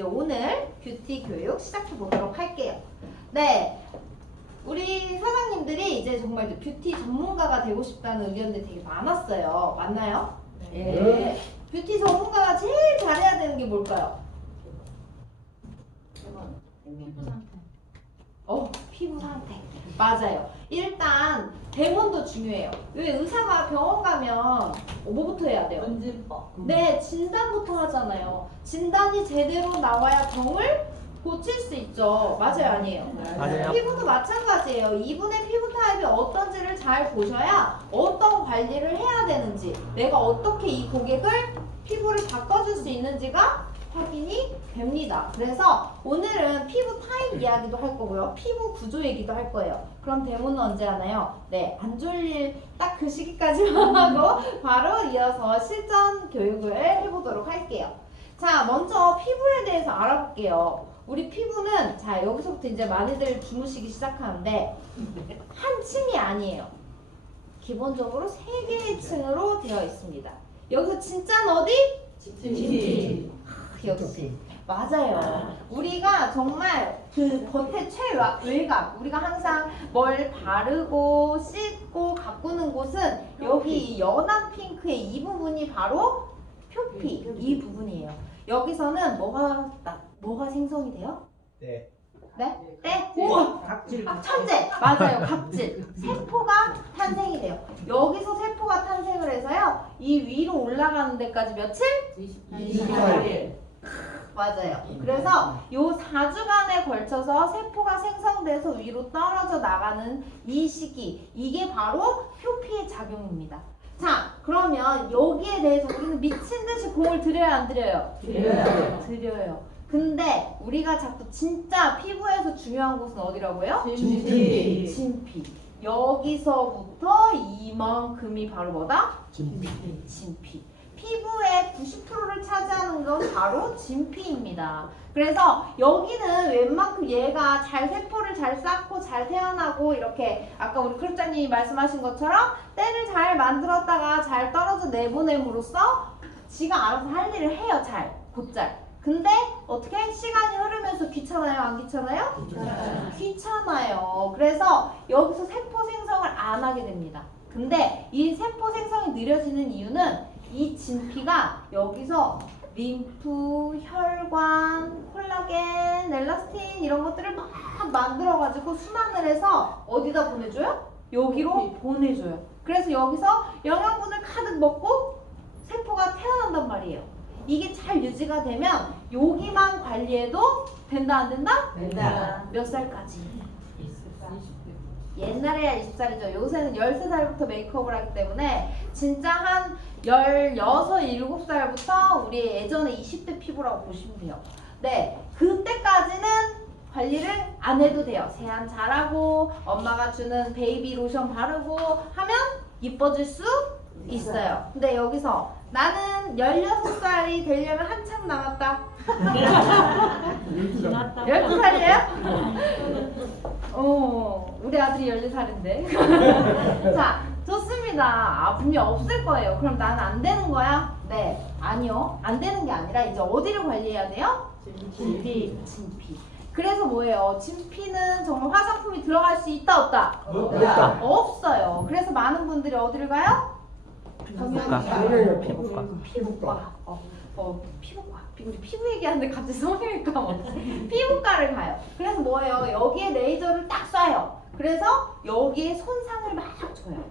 이제 오늘 뷰티 교육 시작해 보도록 할게요. 네, 우리 사장님들이 이제 정말 이제 뷰티 전문가가 되고 싶다는 의견들이 되게 많았어요. 맞나요? 네. 뷰티 전문가가 제일 잘해야 되는 게 뭘까요? 피부 상태. 맞아요. 일단 대문도 중요해요. 왜 의사가 병원 가면 뭐부터 해야 돼요? 문진법. 네, 진단부터 하잖아요. 진단이 제대로 나와야 병을 고칠 수 있죠. 맞아요, 아니에요? 맞아요. 피부도 마찬가지예요. 이분의 피부 타입이 어떤지를 잘 보셔야 어떤 관리를 해야 되는지, 내가 어떻게 이 고객을 피부를 바꿔줄 수 있는지가 확인이 됩니다. 그래서 오늘은 피부 타입 이야기도 할 거고요. 피부 구조 얘기도 할 거예요. 그럼 대문은 언제 하나요? 네, 안 졸릴 딱 그 시기까지만 하고 바로 이어서 실전 교육을 해보도록 할게요. 자, 먼저 피부에 대해서 알아볼게요. 우리 피부는 자, 여기서부터 이제 많이들 주무시기 시작하는데 한 층이 아니에요. 기본적으로 3개의 층으로 되어 있습니다. 여기서 진짜는 어디? 집중. 역시 맞아요. 우리가 정말 그 겉의 최외곽, 우리가 항상 뭘 바르고 씻고 가꾸는 곳은 여기 이 연한 핑크의 이 부분이 바로 표피, 이 부분이에요. 여기서는 뭐가 생성이 돼요? 네. 네? 네? 우와! 각질. 천재! 맞아요. 각질. 세포가 탄생이 돼요. 여기서 세포가 탄생을 해서요. 이 위로 올라가는 데까지 며칠? 24일. 맞아요. 그래서 요 4주간에 걸쳐서 세포가 생성돼서 위로 떨어져 나가는 이 시기, 이게 바로 표피의 작용입니다. 자, 그러면 여기에 대해서 우리는 미친 듯이 공을 들여야 안 들여요? 드려요. 드려요. 근데 우리가 자꾸 진짜 피부에서 중요한 곳은 어디라고요? 진피. 진피. 여기서부터 이만큼이 바로 뭐다? 진피. 피부의 90%를 차지하는 건 바로 진피입니다. 그래서 여기는 웬만큼 얘가 세포를 잘 쌓고 잘 태어나고 이렇게 아까 우리 크루장님이 말씀하신 것처럼 때를 잘 만들었다가 잘 떨어져 내보냄으로써 지가 알아서 할 일을 해요. 곧잘. 근데 어떻게 시간이 흐르면서 귀찮아요? 안 귀찮아요? 귀찮아요. 그래서 여기서 세포 생성을 안 하게 됩니다. 근데 이 세포 생성이 느려지는 이유는 이 진피가 여기서 림프, 혈관, 콜라겐, 엘라스틴 이런 것들을 막 만들어가지고 순환을 해서 어디다 보내줘요? 여기로 보내줘요. 그래서 여기서 영양분을 가득 먹고 세포가 태어난단 말이에요. 이게 잘 유지가 되면 여기만 관리해도 된다 안 된다? 된다. 몇 살까지? 옛날에야 20살이죠. 요새는 13살부터 메이크업을 하기 때문에 진짜 한 16, 17살부터 우리 예전에 20대 피부라고 보시면 돼요. 네, 그때까지는 관리를 안 해도 돼요. 세안 잘하고 엄마가 주는 베이비 로션 바르고 하면 이뻐질 수 있어요. 근데 여기서 나는 16살이 되려면 한참 남았다. 12살이에요? 우리 아들이 14살인데. 자, 좋습니다. 분명 없을 거예요. 그럼 나는 안 되는 거야? 네, 아니요. 안 되는 게 아니라 이제 어디를 관리해야 돼요? 진피. 그래서 뭐예요? 진피는 정말 화장품이 들어갈 수 있다 없다? 없다. 없어요. 그래서 많은 분들이 어디를 가요? 피부과. 피부과. 피부과. 우리 피부 얘기하는데 갑자기 성형외과 까먹었어. 피부과를 가요. 그래서 뭐예요? 여기에 레이저를 딱 쏴요. 그래서 여기에 손상을 막 줘요.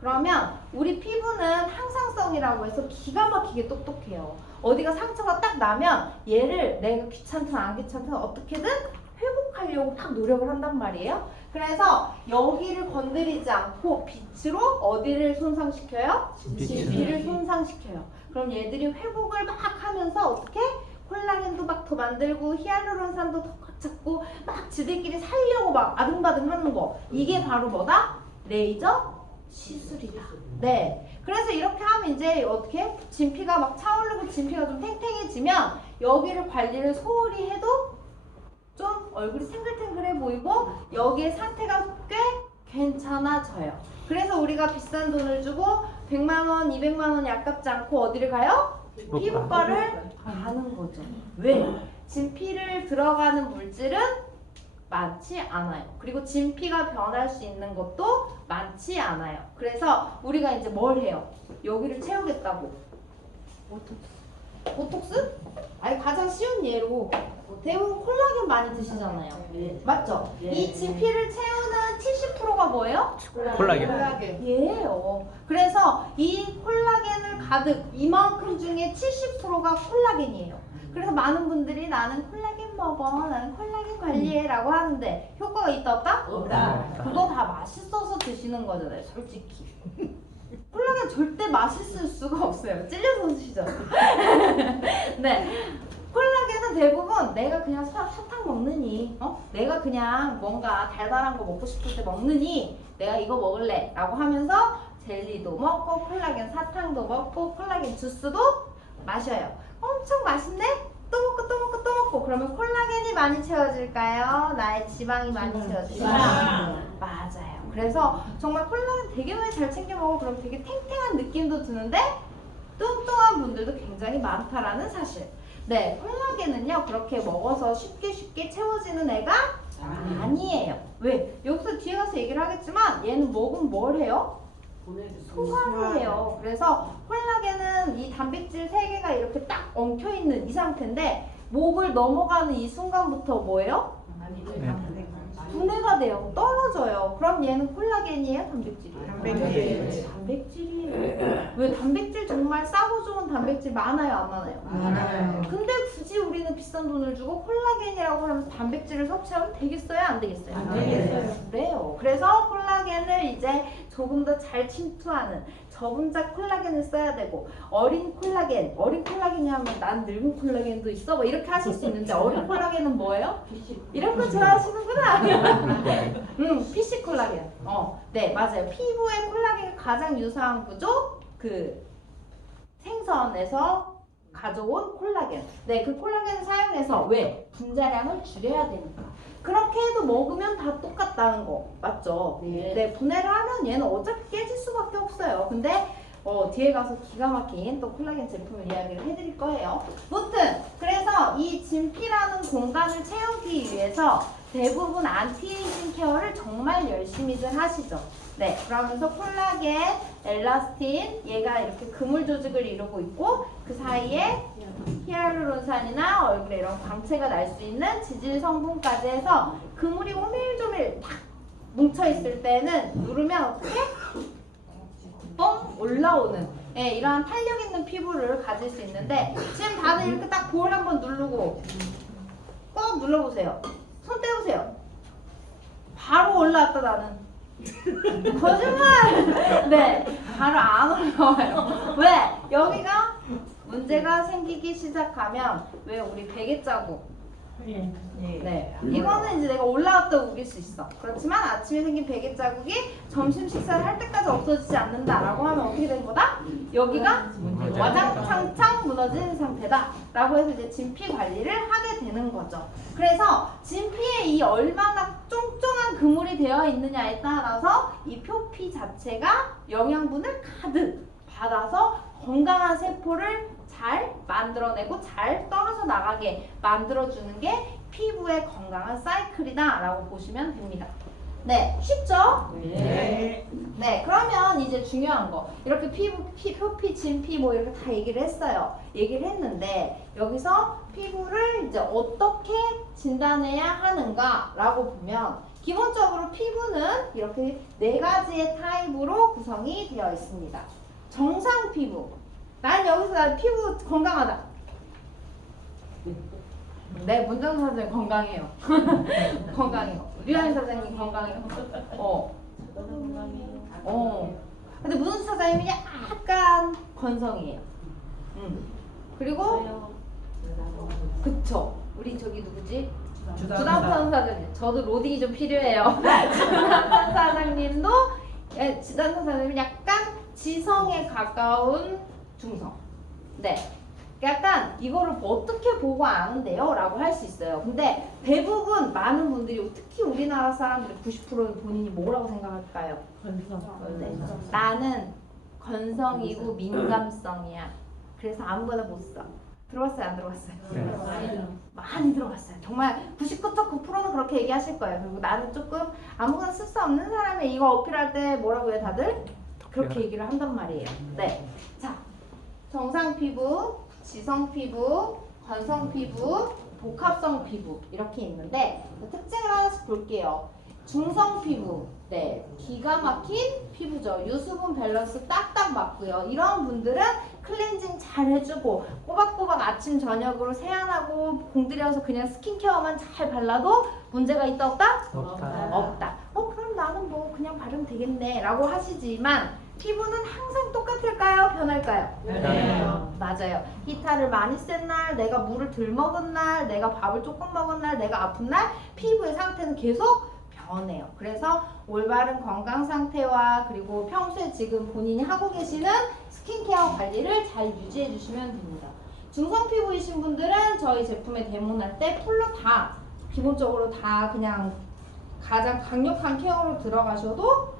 그러면 우리 피부는 항상성이라고 해서 기가 막히게 똑똑해요. 어디가 상처가 딱 나면 얘를 내가 귀찮든 안 귀찮든 어떻게든 회복하려고 막 노력을 한단 말이에요. 그래서 여기를 건드리지 않고 빛으로 어디를 손상시켜요? 진피를 손상시켜요. 그럼 얘들이 회복을 막 하면서 어떻게? 콜라겐도 막 더 만들고 히알루론산도 더 꽉 잡고 막 지들끼리 살려고 막 아등바등 하는 거. 이게 바로 뭐다? 레이저 시술이다. 네. 그래서 이렇게 하면 이제 어떻게? 진피가 막 차오르고 진피가 좀 탱탱해지면 여기를 관리를 소홀히 해도 좀 얼굴이 생글생글해 보이고 여기에 상태가 꽤 괜찮아져요. 그래서 우리가 비싼 돈을 주고 100만 원, 200만 원이 아깝지 않고 어디를 가요? 피부과를 가는 거죠. 왜? 진피를 들어가는 물질은 많지 않아요. 그리고 진피가 변할 수 있는 것도 많지 않아요. 그래서 우리가 이제 뭘 해요? 여기를 채우겠다고. 보톡스? 아니 가장 쉬운 예로 대부분 콜라겐 많이 드시잖아요. 맞죠? 예. 이 진피를 채우는 70%가 뭐예요? 콜라겐. 예요. 그래서 이 콜라겐을 가득 이만큼 중에 70%가 콜라겐이에요. 그래서 많은 분들이 나는 콜라겐 먹어, 나는 콜라겐 관리해라고 하는데 효과가 있다 없다? 없다. 그거 다 맛있어서 드시는 거잖아요, 솔직히. 콜라겐 절대 맛있을 수가 없어요. 찔려서 드시죠. 네. 콜라겐은 대부분 내가 그냥 사탕 먹느니, 내가 그냥 뭔가 달달한 거 먹고 싶을 때 먹느니 내가 이거 먹을래 라고 하면서 젤리도 먹고 콜라겐 사탕도 먹고 콜라겐 주스도 마셔요. 엄청 맛있네? 또 먹고 또 먹고 또 먹고 그러면 콜라겐이 많이 채워질까요? 나의 지방이 많이 채워질까요? 지방. 맞아요. 그래서 정말 콜라겐 되게 많이 잘 챙겨 먹어. 그럼 되게 탱탱한 느낌도 드는데 뚱뚱한 분들도 굉장히 많다라는 사실. 네, 콜라겐은요 그렇게 먹어서 쉽게 채워지는 애가 아니에요. 왜? 여기서 뒤에 가서 얘기를 하겠지만 얘는 먹으면 뭘 해요? 소화를 해요. 그래서 콜라겐은 이 단백질 3개가 이렇게 딱 엉켜있는 이 상태인데 목을 넘어가는 이 순간부터 뭐예요? 분해가 돼요. 떨어져요. 그럼 얘는 콜라겐이에요? 단백질이에요? 단백질. 단백질이에요. 왜 단백질 정말 싸고 좋은 단백질 많아요? 안 많아요? 많아요. 근데 굳이 우리는 비싼 돈을 주고 콜라겐이라고 하면서 단백질을 섭취하면 되겠어요? 안 되겠어요? 안 되겠어요. 그래요. 그래서 콜라겐을 이제 조금 더 잘 침투하는 저분자 콜라겐을 써야 되고 어린 콜라겐이 하면 난 늙은 콜라겐도 있어 뭐 이렇게 하실 수 있는데 어린 콜라겐은 뭐예요? 이런 거 좋아하시는구나. PC 콜라겐. 네 맞아요. 피부의 콜라겐이 가장 유사한 구조 그 생선에서 가져온 콜라겐. 네, 그 콜라겐을 사용해서 왜? 분자량을 줄여야 되니까. 그렇게 해도 먹으면 다 똑같다는 거 맞죠? 네, 분해를 하면 얘는 어차피 깨질 수밖에 없어요. 근데 뒤에 가서 기가 막힌 또 콜라겐 제품을 이야기를 해드릴 거예요. 무튼 그래서 이 진피라는 공간을 채우기 위해서 대부분 안티에이징 케어를 정말 열심히들 하시죠. 네, 그러면서 콜라겐, 엘라스틴 얘가 이렇게 그물 조직을 이루고 있고 그 사이에 히알루론산이나 얼굴에 이런 광채가 날 수 있는 지질 성분까지 해서 그물이 오밀조밀 딱 뭉쳐있을 때는 누르면 어떻게? 뻥 올라오는 이러한 탄력 있는 피부를 가질 수 있는데 지금 다들 이렇게 딱 볼 한번 누르고 꼭 눌러보세요. 손 떼보세요. 바로 올라왔다 나는. 거짓말! 네, 바로 안 올라와요. 왜? 여기가 문제가 생기기 시작하면 왜 우리 베개 자국 네, 이거는 이제 내가 올라왔다 우길 수 있어. 그렇지만 아침에 생긴 베개 자국이 점심 식사를 할 때까지 없어지지 않는다라고 하면 어떻게 된 거다? 여기가 와장창창 무너진 상태다 라고 해서 이제 진피 관리를 하게 되는 거죠. 그래서 진피에 이 얼마나 쫑쫑한 그물이 되어 있느냐에 따라서 이 표피 자체가 영양분을 가득 받아서 건강한 세포를 잘 만들어내고 잘 떨어져 나가게 만들어주는 게 피부의 건강한 사이클이다 라고 보시면 됩니다. 네, 쉽죠? 네. 네, 그러면 이제 중요한 거 이렇게 표피, 진피 뭐 이렇게 다 얘기를 했어요. 얘기를 했는데 여기서 피부를 이제 어떻게 진단해야 하는가 라고 보면 기본적으로 피부는 이렇게 4가지의 타입으로 구성이 되어 있습니다. 정상 피부. 난 여기서 난 피부 건강하다. 네, 문정수 선생님 건강해요. 건강해요. 류한희 사장님 건강해요. 근데 문정수 사장님이 약간 건성이에요. 그리고 그쵸. 우리 저기 누구지? 주담선 사장님. 저도 로딩이 좀 필요해요. 주담선 사장님도 주담선 사장님은 약간 지성에 가까운 중성. 네. 약간 이거를 어떻게 보고 아는데요? 라고 할 수 있어요. 근데 대부분 많은 분들이 특히 우리나라 사람들이 90%는 본인이 뭐라고 생각할까요? 네. 나는 건성이고 민감성이야. 그래서 아무거나 못 써. 들어봤어요? 안 들어봤어요? 네. 많이 들어갔어요. 정말 99.9%는 그렇게 얘기하실 거예요. 그리고 나는 조금 아무거나 쓸 수 없는 사람이 이거 어필할 때 뭐라고 해요, 다들? 그렇게 얘기를 한단 말이에요. 네. 자, 정상 피부, 지성 피부, 건성 피부, 복합성 피부 이렇게 있는데 특징을 하나씩 볼게요. 중성 피부, 네, 기가 막힌 피부죠. 유수분 밸런스 딱딱 맞고요. 이런 분들은 클렌징 잘 해주고 꼬박꼬박 아침 저녁으로 세안하고 공들여서 그냥 스킨케어만 잘 발라도 문제가 있다 없다? 없다. 없다. 그럼 나는 뭐 그냥 바르면 되겠네 라고 하시지만 피부는 항상 똑같을까요? 변할까요? 네. 맞아요. 히타를 많이 센 날, 내가 물을 덜 먹은 날, 내가 밥을 조금 먹은 날, 내가 아픈 날 피부의 상태는 계속 변해요. 그래서 올바른 건강 상태와 그리고 평소에 지금 본인이 하고 계시는 스킨케어 관리를 잘 유지해 주시면 됩니다. 중성 피부이신 분들은 저희 제품에 데모할 때 풀로 다 기본적으로 다 그냥 가장 강력한 케어로 들어가셔도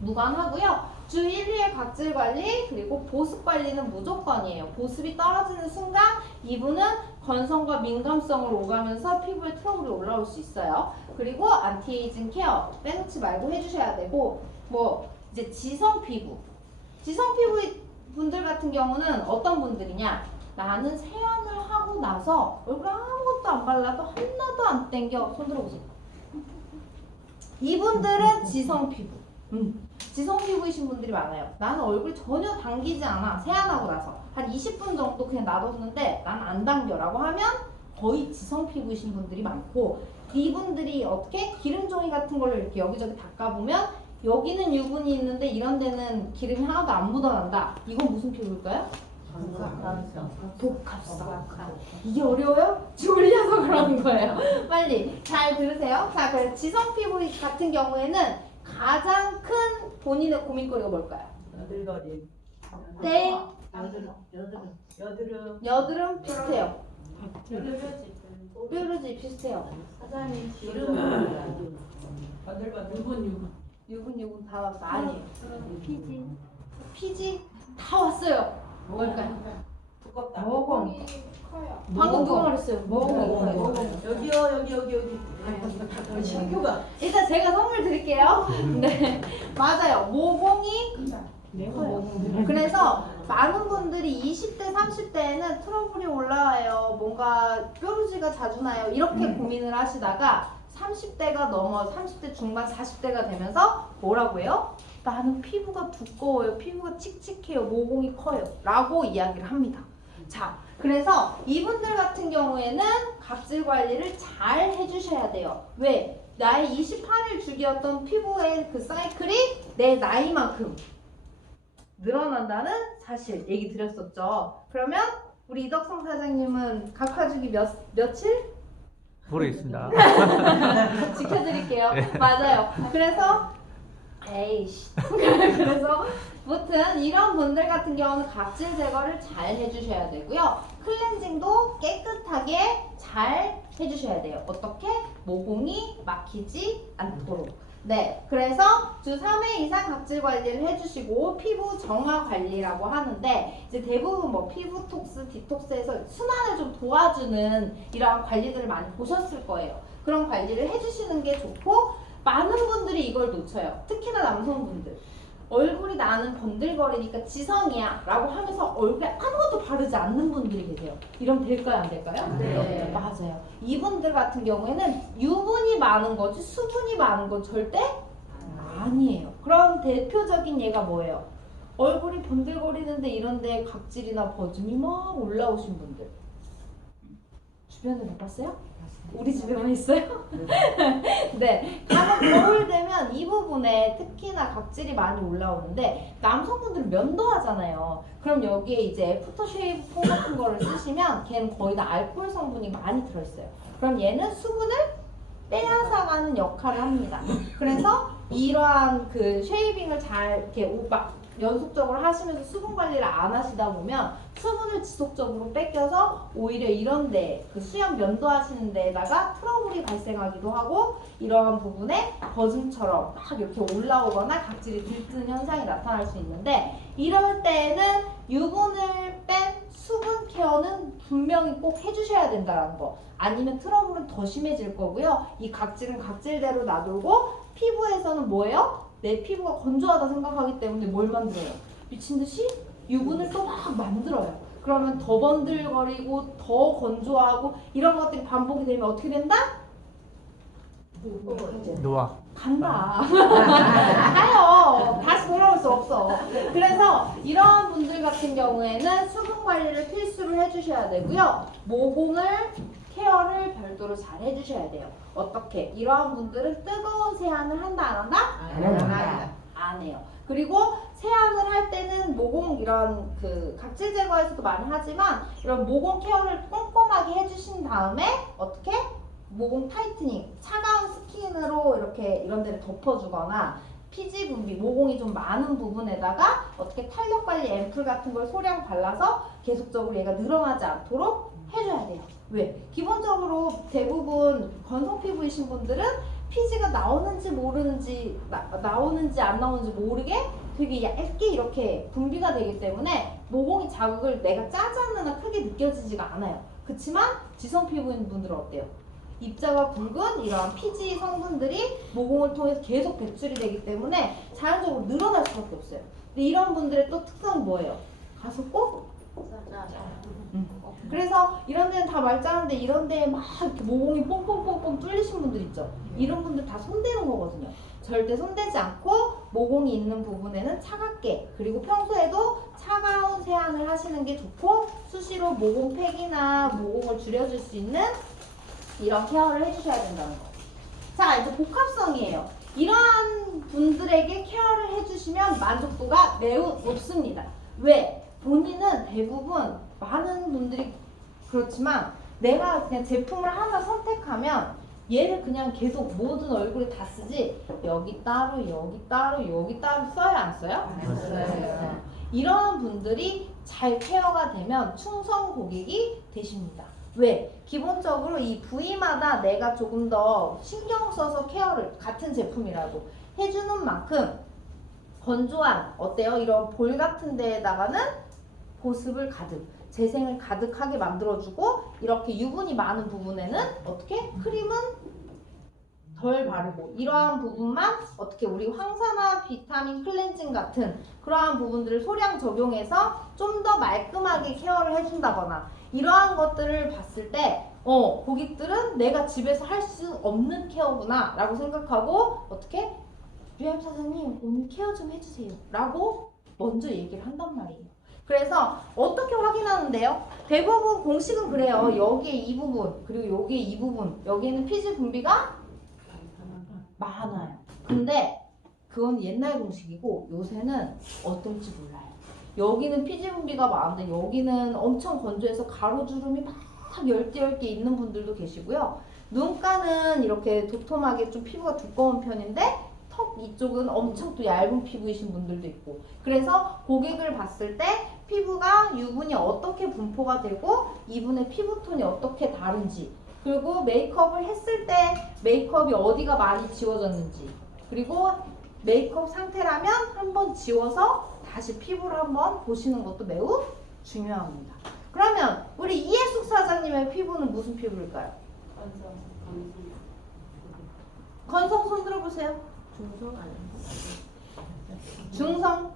무관하고요. 주 1회의 각질 관리 그리고 보습 관리는 무조건이에요. 보습이 떨어지는 순간 이분은 건성과 민감성을 오가면서 피부에 트러블이 올라올 수 있어요. 그리고 안티에이징 케어 빼놓지 말고 해주셔야 되고 뭐 이제 지성 피부 분들 같은 경우는 어떤 분들이냐 나는 세안을 하고 나서 얼굴에 아무것도 안 발라도 하나도 안 땡겨. 손 들어보세요. 이분들은 지성 피부 지성 피부이신 분들이 많아요. 나는 얼굴 전혀 당기지 않아. 세안하고 나서 한 20분 정도 그냥 놔뒀는데 난 안 당겨 라고 하면 거의 지성 피부이신 분들이 많고 이분들이 어떻게 기름종이 같은 걸로 이렇게 여기저기 닦아보면 여기는 유분이 있는데 이런 데는 기름이 하나도 안 묻어난다. 이건 무슨 피부일까요? 복합성. 이게 어려워요? 졸려서 그런 거예요. 빨리 잘 들으세요. 자, 그래서 지성 피부 같은 경우에는 가장 큰 본인의 고민거리가 뭘까요? 여들거림. 네, 여드름. 여드름 비슷해요. 뾰루지 비슷해요. 사장님 기름. 여들거림. 유분 다 왔어. 아니에요. 피지 다 왔어요. 뭘까요? 두껍다. 모공. 방금 누가 말했어요? 여기요 여기. 신규가. 일단 제가 선물 드릴게요. 네, 맞아요. 모공이 그래서 많은 분들이 20대, 30대에는 트러블이 올라와요. 뭔가 뾰루지가 자주 나요. 이렇게 고민을 하시다가 30대가 넘어 30대 중반 40대가 되면서 뭐라고 해요? 나는 피부가 두꺼워요. 피부가 칙칙해요. 모공이 커요. 라고 이야기를 합니다. 자, 그래서 이분들 같은 경우에는 각질 관리를 잘 해주셔야 돼요. 왜? 나의 28일 주기였던 피부의 그 사이클이 내 나이만큼 늘어난다는 사실 얘기 드렸었죠. 그러면 우리 이덕성 사장님은 각화주기 며칠? 모르겠습니다. 지켜드릴게요. 맞아요. 그래서 에이씨. 그래서 무튼 이런 분들 같은 경우는 각질 제거를 잘 해주셔야 되고요. 클렌징도 깨끗하게 잘 해주셔야 돼요. 어떻게? 모공이 막히지 않도록. 네, 그래서 주 3회 이상 각질 관리를 해주시고 피부 정화 관리라고 하는데 이제 대부분 뭐 피부톡스, 디톡스에서 순환을 좀 도와주는 이러한 관리들을 많이 보셨을 거예요. 그런 관리를 해주시는 게 좋고 많은 분들이 이걸 놓쳐요. 특히나 남성분들. 얼굴이 나는 번들거리니까 지성이야 라고 하면서 얼굴에 아무것도 바르지 않는 분들이 계세요. 이러면 될까요? 안 될까요? 네. 맞아요. 이분들 같은 경우에는 유분이 많은 거지 수분이 많은 건 절대 아니에요. 그런 대표적인 예가 뭐예요? 얼굴이 번들거리는데 이런데 각질이나 버짐이 막 올라오신 분들. 주변에 못 봤어요? 우리 집에만 있어요? 네, 가끔 겨울 되면 이 부분에 특히나 각질이 많이 올라오는데 남성분들은 면도하잖아요. 그럼 여기에 이제 애프터쉐이브 폼 같은 거를 쓰시면 걔는 거의 다 알코올 성분이 많이 들어있어요. 그럼 얘는 수분을 빼앗아가는 역할을 합니다. 그래서 이러한 그 쉐이빙을 잘 이렇게 막 연속적으로 하시면서 수분 관리를 안 하시다 보면 수분을 지속적으로 뺏겨서 오히려 이런데 그 수염 면도하시는 데에다가 트러블이 발생하기도 하고 이러한 부분에 버짐처럼 막 이렇게 올라오거나 각질이 들뜨는 현상이 나타날 수 있는데 이럴 때에는 유분을 뺀 수분 케어는 분명히 꼭 해주셔야 된다는 거. 아니면 트러블은 더 심해질 거고요. 이 각질은 각질대로 놔두고 피부에서는 뭐예요? 내 피부가 건조하다 생각하기 때문에 뭘 만들어요? 미친 듯이 유분을 또 막 만들어요. 그러면 더 번들거리고 더 건조하고 이런 것들이 반복이 되면 어떻게 된다? 노아. 간다. 가요. 다시 돌아올 수 없어. 그래서 이런 분들 같은 경우에는 수분 관리를 필수로 해주셔야 되고요. 모공을 케어를 별도로 잘 해주셔야 돼요. 어떻게? 이러한 분들은 뜨거운 세안을 한다 안 한다? 안 한다. 안 해요. 그리고 세안을 할 때는 모공 이런 그 각질 제거에서도 많이 하지만 이런 모공 케어를 꼼꼼하게 해주신 다음에 어떻게? 모공 타이트닝, 차가운 스킨으로 이렇게 이런 데를 덮어주거나 피지 분비, 모공이 좀 많은 부분에다가 어떻게 탄력 관리 앰플 같은 걸 소량 발라서 계속적으로 얘가 늘어나지 않도록 해줘야 돼요. 왜? 기본적으로 대부분 건성 피부이신 분들은 피지가 나오는지 모르는지 나오는지 안 나오는지 모르게 되게 얇게 이렇게 분비가 되기 때문에 모공이 자극을 내가 짜지 않는 한 크게 느껴지지가 않아요. 그렇지만 지성 피부인 분들은 어때요? 입자가 굵은 이러한 피지 성분들이 모공을 통해서 계속 배출이 되기 때문에 자연적으로 늘어날 수밖에 없어요. 근데 이런 분들의 또 특성은 뭐예요? 가서 꼭 그래서 이런 데는 다 말짱한데 이런 데에 막 이렇게 모공이 뽕뽕뽕뽕 뚫리신 분들 있죠? 이런 분들 다 손대는 거거든요. 절대 손대지 않고 모공이 있는 부분에는 차갑게, 그리고 평소에도 차가운 세안을 하시는 게 좋고 수시로 모공팩이나 모공을 줄여줄 수 있는 이런 케어를 해주셔야 된다는 거. 자, 이제 복합성이에요. 이러한 분들에게 케어를 해주시면 만족도가 매우 높습니다. 왜? 본인은 대부분 많은 분들이 그렇지만 내가 그냥 제품을 하나 선택하면 얘를 그냥 계속 모든 얼굴에 다 쓰지 여기 따로 여기 따로 여기 따로 써요 안 써요? 안 써요. 이런 분들이 잘 케어가 되면 충성 고객이 되십니다. 왜? 기본적으로 이 부위마다 내가 조금 더 신경 써서 케어를 같은 제품이라도 해주는 만큼 건조한 어때요? 이런 볼 같은 데에다가는 보습을 가득, 재생을 가득하게 만들어주고 이렇게 유분이 많은 부분에는 어떻게? 크림은 덜 바르고 이러한 부분만 어떻게 우리 황산화 비타민 클렌징 같은 그러한 부분들을 소량 적용해서 좀 더 말끔하게 케어를 해준다거나 이러한 것들을 봤을 때 고객들은 내가 집에서 할 수 없는 케어구나 라고 생각하고 어떻게? 유엠 사장님 오늘 케어 좀 해주세요 라고 먼저 얘기를 한단 말이에요. 그래서 어떻게 확인하는데요? 대부분 공식은 그래요. 여기에 이 부분 그리고 여기에 이 부분 여기에는 피지 분비가 많아요. 근데 그건 옛날 공식이고 요새는 어떨지 몰라요. 여기는 피지 분비가 많은데 여기는 엄청 건조해서 가루주름이 막 열대 있는 분들도 계시고요. 눈가는 이렇게 도톰하게 좀 피부가 두꺼운 편인데 턱 이쪽은 엄청 또 얇은 피부이신 분들도 있고 그래서 고객을 봤을 때 피부가 유분이 어떻게 분포가 되고 이분의 피부톤이 어떻게 다른지 그리고 메이크업을 했을 때 메이크업이 어디가 많이 지워졌는지 그리고 메이크업 상태라면 한번 지워서 다시 피부를 한번 보시는 것도 매우 중요합니다. 그러면 우리 이혜숙 사장님의 피부는 무슨 피부일까요? 건성 손 들어보세요. 중성 아니야? 중성?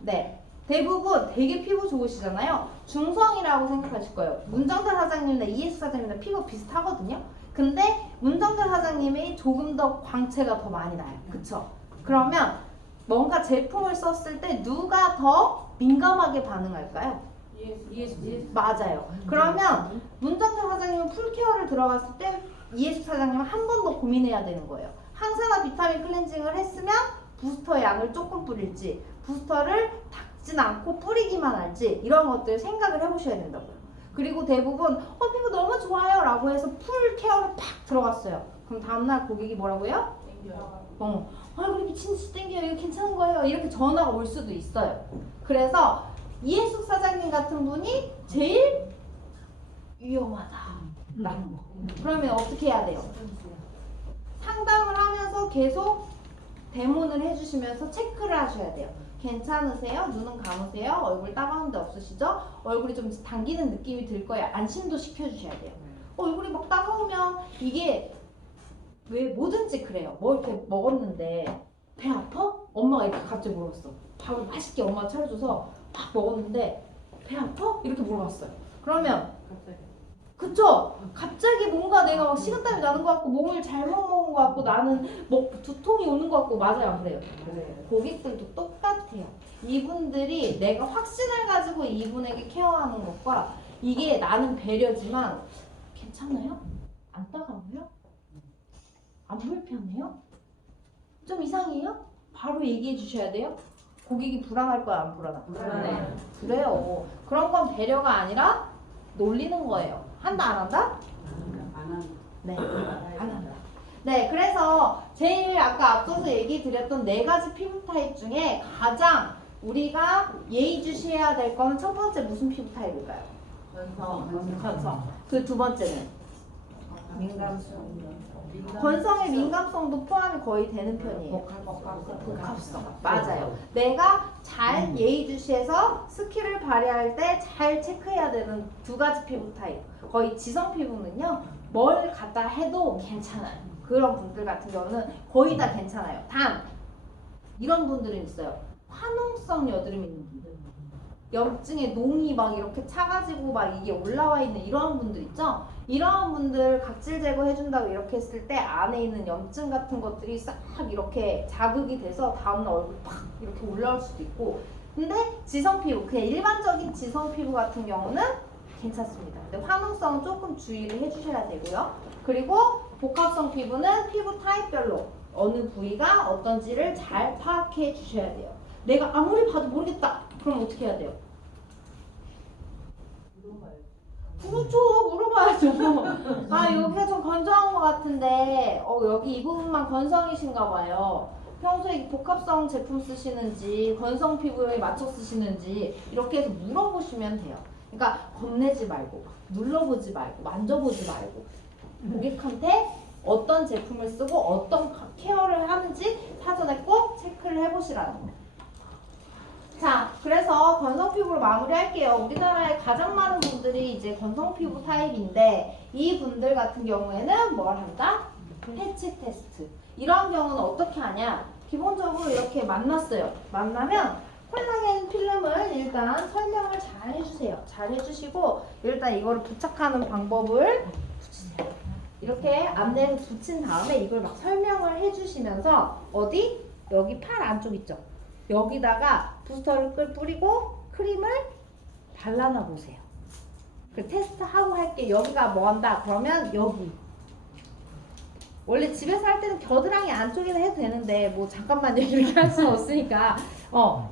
네. 대부분 되게 피부 좋으시잖아요. 중성이라고 생각하실 거예요. 문정자 사장님이나 이혜숙 사장님이나 피부 비슷하거든요. 근데 문정자 사장님이 조금 더 광채가 더 많이 나요. 그쵸? 그러면 뭔가 제품을 썼을 때 누가 더 민감하게 반응할까요? 맞아요. 그러면 문정자 사장님은 풀케어를 들어갔을 때 이혜숙 사장님은 한 번 더 고민해야 되는 거예요. 항산화 비타민 클렌징을 했으면 부스터 양을 조금 뿌릴지 부스터를 닦진 않고 뿌리기만 할지 이런 것들 생각을 해보셔야 된다고요. 그리고 대부분 피부 너무 좋아요 라고 해서 풀 케어를 팍 들어갔어요. 그럼 다음날 고객이 뭐라고요? 얼굴이 미친 듯이 땡겨요. 이거 괜찮은 거예요. 이렇게 전화가 올 수도 있어요. 그래서 이혜숙 사장님 같은 분이 제일 위험하다 라는 거. 그러면 어떻게 해야 돼요? 상담을 하면서 계속 데모를 해주시면서 체크를 하셔야 돼요. 괜찮으세요? 눈은 감으세요? 얼굴 따가운 데 없으시죠? 얼굴이 좀 당기는 느낌이 들 거예요. 안심도 시켜주셔야 돼요. 얼굴이 막 따가우면 이게 왜 뭐든지 그래요. 뭐 이렇게 먹었는데 배 아파? 엄마가 이렇게 갑자기 물어봤어. 밥을 맛있게 엄마가 차려줘서 막 먹었는데 배 아파? 이렇게 물어봤어요. 그러면 그쵸? 갑자기 뭔가 내가 막 식은땀이 나는 것 같고 몸을 잘못 먹은 것 같고 나는 뭐 두통이 오는 것 같고 맞아요 안 그래요? 고객들도 똑같아요. 이분들이 내가 확신을 가지고 이분에게 케어하는 것과 이게 나는 배려지만 괜찮아요? 안 따가워요? 안 불편해요? 좀 이상해요? 바로 얘기해 주셔야 돼요. 고객이 불안할 거야 안 불안할 거야? 네. 그래요. 그런 건 배려가 아니라 놀리는 거예요. 한다 안 한다? 네, 안 한다. 네, 그래서 제일 아까 앞서서 얘기 드렸던 4가지 피부 타입 중에 가장 우리가 예의주시해야 될 거는 첫 번째 무슨 피부 타입일까요? 건성. 그 두 번째는 건성의 민감성도 포함이 거의 되는 편이에요. 복합성. 맞아요. 내가 잘 예의주시해서 스킬을 발휘할 때 잘 체크해야 되는 2가지 피부 타입. 거의 지성 피부는요. 뭘 갖다 해도 괜찮아요. 그런 분들 같은 경우는 거의 다 괜찮아요. 단 이런 분들은 있어요. 화농성 여드름 있는 분들. 염증에 농이 막 이렇게 차가지고 막 이게 올라와 있는 이런 분들 있죠? 이런 분들 각질 제거해준다고 이렇게 했을 때 안에 있는 염증 같은 것들이 싹 이렇게 자극이 돼서 다음날 얼굴 팍 이렇게 올라올 수도 있고 근데 지성 피부, 그냥 일반적인 지성 피부 같은 경우는 괜찮습니다. 근데 화농성은 조금 주의를 해주셔야 되고요. 그리고 복합성 피부는 피부 타입별로 어느 부위가 어떤지를 잘 파악해 주셔야 돼요. 내가 아무리 봐도 모르겠다. 그럼 어떻게 해야 돼요? 그렇죠. 물어봐야죠. 아 여기가 좀 건조한 것 같은데 여기 이 부분만 건성이신가 봐요. 평소에 복합성 제품 쓰시는지 건성 피부에 맞춰 쓰시는지 이렇게 해서 물어보시면 돼요. 그러니까 겁내지 말고 눌러보지 말고 만져보지 말고 고객한테 어떤 제품을 쓰고 어떤 케어를 하는지 사전에 꼭 체크를 해보시라는 거예요. 자, 그래서 건성 피부로 마무리할게요. 우리나라에 가장 많은 분들이 이제 건성 피부 타입인데 이 분들 같은 경우에는 뭘 한다? 패치 테스트. 이런 경우는 어떻게 하냐? 기본적으로 이렇게 만났어요. 만나면 콜라겐 필름을 일단 설명을 잘 해주세요. 잘 해주시고 일단 이거를 부착하는 방법을 붙이세요. 이렇게 안내를 붙인 다음에 이걸 막 설명을 해주시면서 어디? 여기 팔 안쪽 있죠? 여기다가 부스터를 뿌리고 크림을 발라놔 보세요. 그 테스트하고 할게. 여기가 뭐 한다? 그러면 여기. 원래 집에서 할 때는 겨드랑이 안쪽에다 해도 되는데 뭐 잠깐만요 이렇게 할 수는 없으니까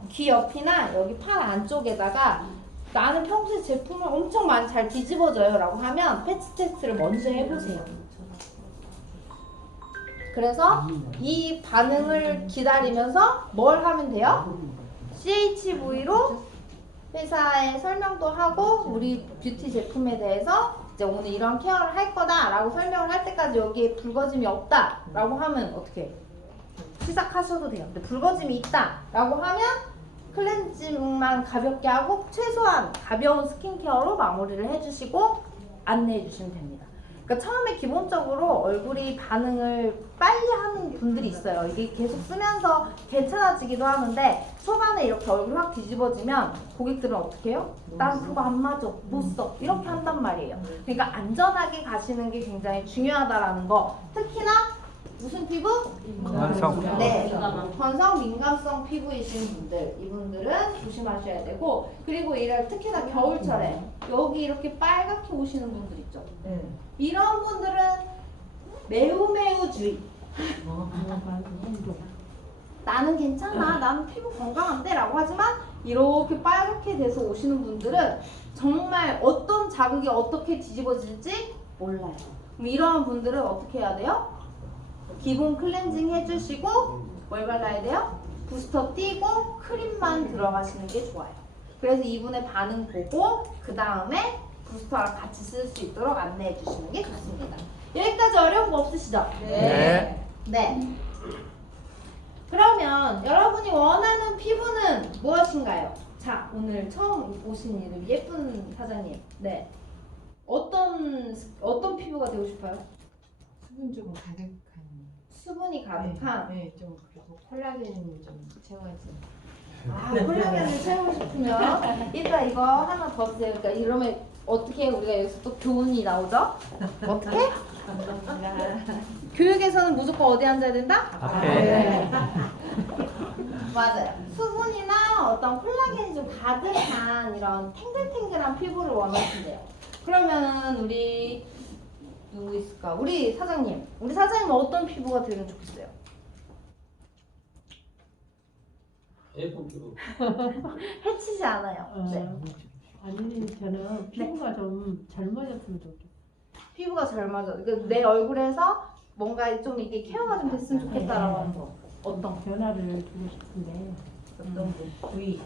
귀 옆이나 여기 팔 안쪽에다가 나는 평소에 제품을 엄청 많이 잘 뒤집어져요 라고 하면 패치 테스트를 먼저 해보세요. 그래서 이 반응을 기다리면서 뭘 하면 돼요? CHV로 회사에 설명도 하고 우리 뷰티 제품에 대해서 이제 오늘 이런 케어를 할 거다 라고 설명을 할 때까지 여기에 붉어짐이 없다 라고 하면 어떻게 시작하셔도 돼요. 근데 붉어짐이 있다 라고 하면 클렌징만 가볍게 하고 최소한 가벼운 스킨케어로 마무리를 해주시고 안내해 주시면 됩니다. 그러니까 처음에 기본적으로 얼굴이 반응을 빨리 하는 분들이 있어요. 이게 계속 쓰면서 괜찮아지기도 하는데 초반에 이렇게 얼굴이 확 뒤집어지면 고객들은 어떻게 해요? 난 그거 안 맞아, 못 써. 이렇게 한단 말이에요. 그러니까 안전하게 가시는 게 굉장히 중요하다라는 거. 특히나 무슨 피부? 건성. 네, 건성 민감성 피부이신 분들, 이분들은 조심하셔야 되고, 그리고 이럴 특히나 겨울철에 여기 이렇게 빨갛게 오시는 분들 있죠. 이런 분들은 매우 주의. 나는 괜찮아, 나는 피부 건강한데 라고 하지만 이렇게 빨갛게 돼서 오시는 분들은 정말 어떤 자극이 어떻게 뒤집어질지 몰라요. 그럼 이런 분들은 어떻게 해야 돼요? 기본 클렌징 해주시고 뭘 발라야 돼요? 부스터 띄고 크림만 들어가시는 게 좋아요. 그래서 이분의 반응 보고 그 다음에 부스터랑 같이 쓸 수 있도록 안내해 주시는 게 좋습니다. 여기까지 어려운 거 없으시죠? 네. 네. 그러면 여러분이 원하는 피부는 무엇인가요? 자, 오늘 처음 오신 이름 예쁜 사장님. 네. 어떤 피부가 되고 싶어요? 수분 좀 가득한. 수분이 가득한. 네, 좀 그리고 콜라겐 좀 채워야지. 아, 콜라겐을 채우고 싶으면 일단 이거 하나 더 주세요. 그러니까 이러면 어떻게 우리가 여기서 또 교훈이 나오죠? 어떻게? 교육에서는 무조건 어디 앉아야 된다? 앞에. 맞아요. 수분이나 어떤 콜라겐이 좀 가득한 이런 탱글탱글한 피부를 원하신대요. 그러면 우리 누구 있을까? 우리 사장님. 우리 사장님은 어떤 피부가 되면 좋겠어요? 예쁜 피부. 해치지 않아요. 네. 아니 저는 피부가 좀 젊어졌으면 좋겠어. 피부가 잘 맞아. 그러니까 내 얼굴에서 뭔가 좀 이게 케어가 좀 됐으면 좋겠다라고 하는 거. 어떤? 변화를 주고 싶은데 어떤 부위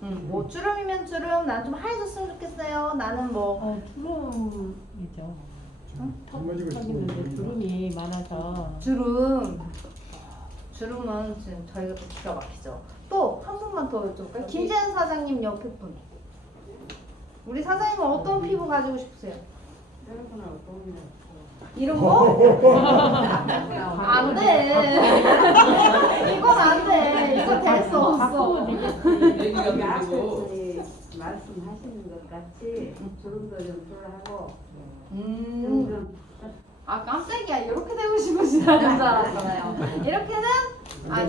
뭐 주름이면 주름. 난 좀 하얘졌으면 좋겠어요. 나는 뭐 주름이죠. 턱 있는데 주름이 많아서 주름은 지금 저희가 또 기가 막히죠. 또 한 분만 더 여쭤볼까요? 김재현 사장님 옆에 분. 우리 사장님은 어떤 피부 가지고 싶으세요? 이런 거? 안 돼. 이건 안 돼. 이거 될 수 없어. 얘기가 그리고 말씀하시는 것 같이 주름도 좀 줄하고 아 깜짝이야. 이렇게 되고 싶으시다는 줄 알았잖아요. 이렇게는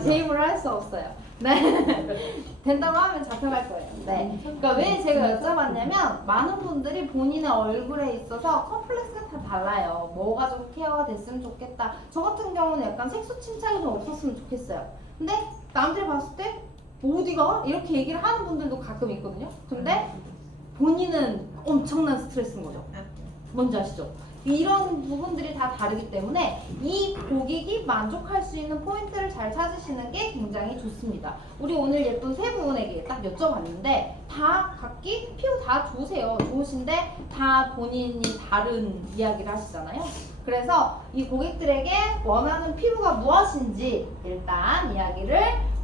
제 입으로 할 수 없어요. 네. 된다고 하면 잡혀갈 거예요. 네. 그러니까 왜 제가 여쭤봤냐면 많은 분들이 본인의 얼굴에 있어서 컴플렉스가 다 달라요. 뭐가 좀 케어가 됐으면 좋겠다. 저 같은 경우는 약간 색소 침착이 좀 없었으면 좋겠어요. 근데 남들이 봤을 때 어디가? 이렇게 얘기를 하는 분들도 가끔 있거든요. 근데 본인은 엄청난 스트레스인 거죠. 뭔지 아시죠? 이런 부분들이 다 다르기 때문에 이 고객이 만족할 수 있는 포인트를 잘 찾으시는 게 굉장히 좋습니다. 우리 오늘 예쁜 세 분에게 딱 여쭤봤는데 다 각기 피부 다 좋으세요. 좋으신데 다 본인이 다른 이야기를 하시잖아요. 그래서 이 고객들에게 원하는 피부가 무엇인지 일단 이야기를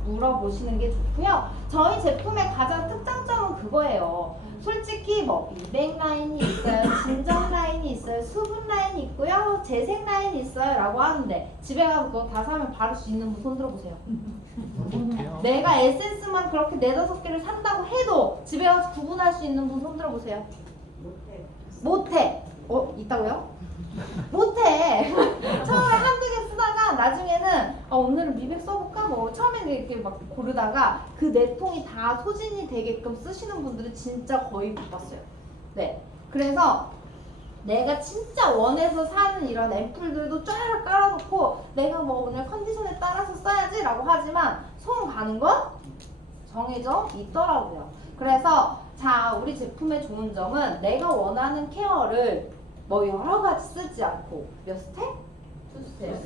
물어보시는 게 좋고요. 저희 제품의 가장 특장점은 그거예요. 솔직히 뭐 미백 라인이 있어요, 진정 라인이 있어요, 수분 라인이 있고요, 재생 라인이 있어요 라고 하는데 집에 가서 그거 다 사면 바를 수 있는 분 손 들어보세요. 못해요. 내가 에센스만 그렇게 4-5개를 산다고 해도 집에 가서 구분할 수 있는 분 손 들어보세요. 못해. 있다고요? 못해. 처음에 한두 개 쓰다가 나중에는 오늘은 미백 써볼까? 뭐 처음에는 이렇게 막 고르다가 그 네 통이 다 소진이 되게끔 쓰시는 분들은 진짜 거의 못 봤어요. 네. 그래서 내가 진짜 원해서 사는 이런 앰플들도 쫙 깔아놓고 내가 뭐 오늘 컨디션에 따라서 써야지 라고 하지만 손 가는 건 정해져 있더라고요. 그래서 자, 우리 제품의 좋은 점은 내가 원하는 케어를 뭐 여러 가지 쓰지 않고 몇 스텝? 투 스텝.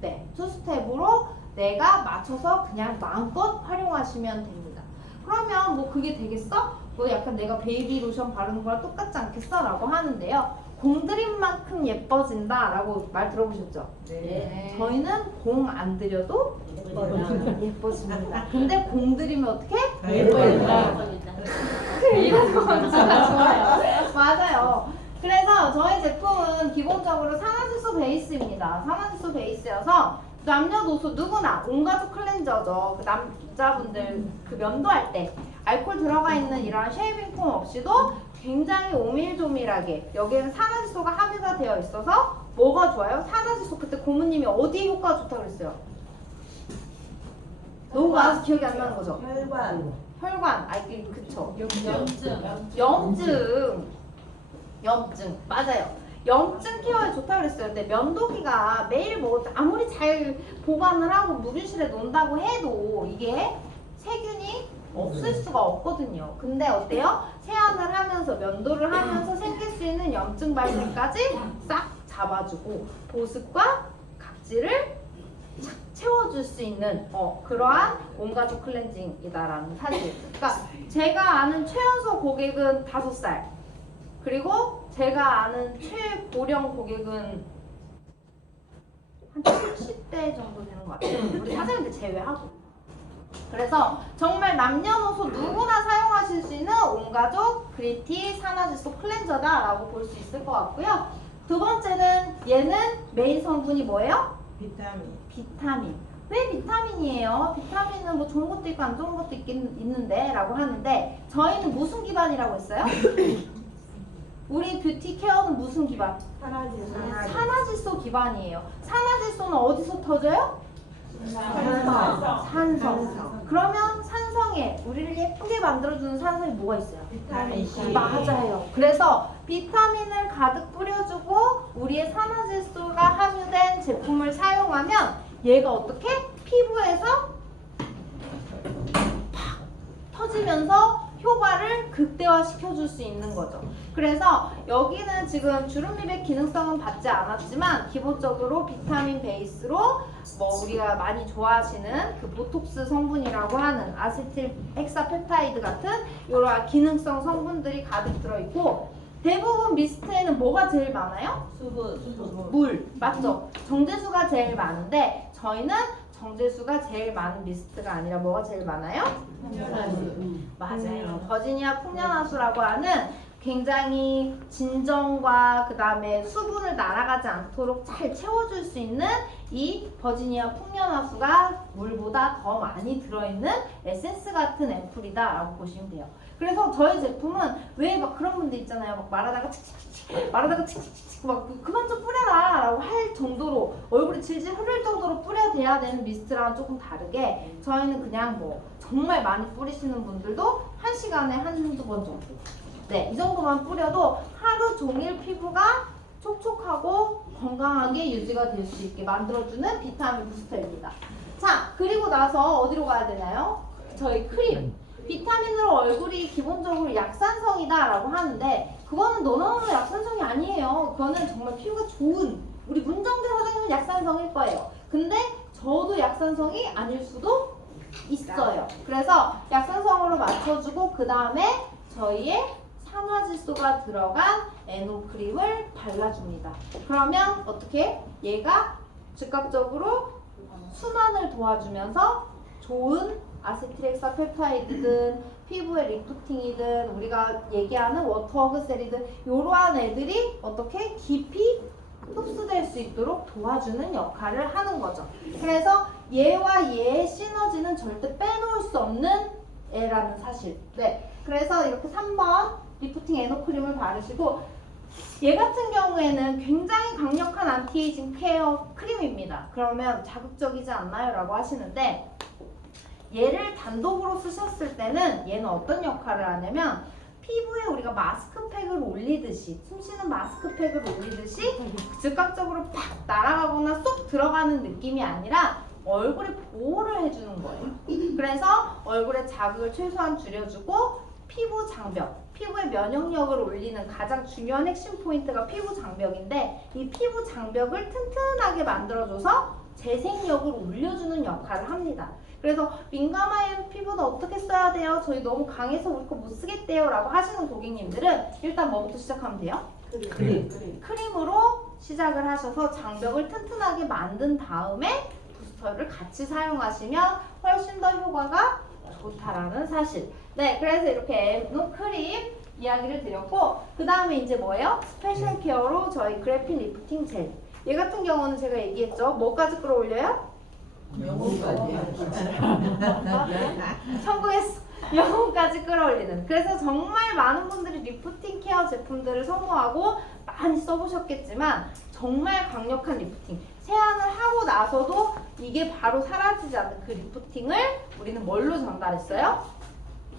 네, 투 스텝으로 내가 맞춰서 그냥 마음껏 활용하시면 됩니다. 그러면 뭐 그게 되겠어? 뭐 약간 내가 베이비 로션 바르는 거랑 똑같지 않겠어? 라고 하는데요. 공들인 만큼 예뻐진다 라고 말 들어보셨죠? 네. 저희는 공 안 들여도 예뻐집니다. 근데 공 들이면 어떻게? 예뻐진다. 이런 거 진짜 좋아요. 맞아요. 그래서 저희 제품은 기본적으로 산화질소 베이스입니다. 산화질소 베이스여서 남녀노소 누구나 온가족 클렌저죠. 그 남자분들 그 면도할 때 알코올 들어가 있는 이런 쉐이빙 폼 없이도 굉장히 오밀조밀하게 여기에는 산화질소가 함유가 되어 있어서 뭐가 좋아요? 산화질소 그때 고모님이 어디 효과가 좋다고 그랬어요? 너무 많아서 기억이 안 나는 거죠? 혈관, 그쵸. 염증, 맞아요. 염증 케어에 좋다고 그랬어요. 근데 면도기가 매일 뭐 아무리 잘 보관을 하고 무균실에 놓는다고 해도 이게 세균이 없을 수가 없거든요. 근데 어때요? 세안을 하면서 면도를 하면서 생길 수 있는 염증 발생까지 싹 잡아주고 보습과 각질을 착 채워줄 수 있는 그러한 온가족 클렌징이다라는 사실. 그러니까 제가 아는 최연소 고객은 5살. 그리고 제가 아는 최고령 고객은 한 70대 정도 되는 것 같아요. 우리 사장님들 제외하고. 그래서 정말 남녀노소 누구나 사용하실 수 있는 온가족 그리티 산화질소 클렌저다라고 볼 수 있을 것 같고요. 두 번째는 얘는 메인 성분이 뭐예요? 비타민. 비타민. 왜 비타민이에요? 비타민은 뭐 좋은 것도 있고 안 좋은 것도 있는데 라고 하는데 저희는 무슨 기반이라고 했어요? 우리 뷰티 케어는 무슨 기반? 산화질소 기반이에요. 산화질소는 어디서 터져요? 산성. 그러면 산성에 우리를 예쁘게 만들어주는 산성이 뭐가 있어요? 비타민 C. 맞아요. 그래서 비타민을 가득 뿌려주고 우리의 산화질소가 함유된 제품을 사용하면 얘가 어떻게? 피부에서 팍 터지면서 효과를 극대화시켜줄 수 있는 거죠. 그래서 여기는 지금 주름 미백 기능성은 받지 않았지만 기본적으로 비타민 베이스로 뭐 우리가 많이 좋아하시는 그 보톡스 성분이라고 하는 아세틸 헥사펩타이드 같은 이러한 기능성 성분들이 가득 들어있고 대부분 미스트에는 뭐가 제일 많아요? 수분. 물, 맞죠? 정제수가 제일 많은데 저희는 정제수가 제일 많은 미스트가 아니라 뭐가 제일 많아요? 맞아요. 버지니아 풍년화수라고 하는 굉장히 진정과 그 다음에 수분을 날아가지 않도록 잘 채워줄 수 있는 이 버지니아 풍년화수가 물보다 더 많이 들어있는 에센스 같은 앰플이다 라고 보시면 돼요. 그래서 저희 제품은 왜 막 그런 분들 있잖아요. 막 말하다가 칙칙칙 말하다가 칙칙칙 막 그만 좀 뿌려라 라고 할 정도로 얼굴이 질질 흐를 정도로 뿌려대야 되는 미스트랑은 조금 다르게 저희는 그냥 뭐 정말 많이 뿌리시는 분들도 1시간에 한두 번 정도 네, 이 정도만 뿌려도 하루 종일 피부가 촉촉하고 건강하게 유지가 될 수 있게 만들어주는 비타민 부스터입니다. 자, 그리고 나서 어디로 가야 되나요? 저희 크림. 비타민으로 얼굴이 기본적으로 약산성이다 라고 하는데 그거는 너무너무 약산성이 아니에요. 그거는 정말 피부가 좋은 우리 문정재 사장님은 약산성일 거예요. 근데 저도 약산성이 아닐 수도 있어요. 그래서 약산성으로 맞춰주고 그 다음에 저희의 산화질소가 들어간 에노 크림을 발라줍니다. 그러면 어떻게? 얘가 즉각적으로 순환을 도와주면서 좋은 아세틸헥사펩타이드든 피부의 리프팅이든 우리가 얘기하는 워터허그셀이든 이러한 애들이 어떻게 깊이 흡수될 수 있도록 도와주는 역할을 하는 거죠. 그래서 얘와 얘의 시너지는 절대 빼놓을 수 없는 애라는 사실. 네. 그래서 이렇게 3번 리프팅 에너크림을 바르시고 얘 같은 경우에는 굉장히 강력한 안티에이징 케어 크림입니다. 그러면 자극적이지 않나요? 라고 하시는데 얘를 단독으로 쓰셨을 때는 얘는 어떤 역할을 하냐면 피부에 우리가 마스크팩을 올리듯이 숨쉬는 마스크팩을 올리듯이 즉각적으로 팍 날아가거나 쏙 들어가는 느낌이 아니라 얼굴에 보호를 해주는 거예요. 그래서 얼굴에 자극을 최소한 줄여주고 피부 장벽, 피부의 면역력을 올리는 가장 중요한 핵심 포인트가 피부 장벽인데 이 피부 장벽을 튼튼하게 만들어줘서 재생력을 올려주는 역할을 합니다. 그래서 민감한 피부는 어떻게 써야 돼요? 저희 너무 강해서 우리 거 못 쓰겠대요 라고 하시는 고객님들은 일단 뭐부터 시작하면 돼요? 크림으로 시작을 하셔서 장벽을 튼튼하게 만든 다음에 부스터를 같이 사용하시면 훨씬 더 효과가 좋다라는 사실. 네, 그래서 이렇게 에노 크림 이야기를 드렸고 그 다음에 이제 뭐예요? 스페셜 케어로 저희 그래핀 리프팅 젤. 얘 같은 경우는 제가 얘기했죠. 뭐까지 끌어올려요? 성공했어. 영혼까지 끌어올리는. 그래서 정말 많은 분들이 리프팅 케어 제품들을 선호하고 많이 써보셨겠지만 정말 강력한 리프팅. 세안을 하고 나서도 이게 바로 사라지지 않는 그 리프팅을 우리는 뭘로 전달했어요?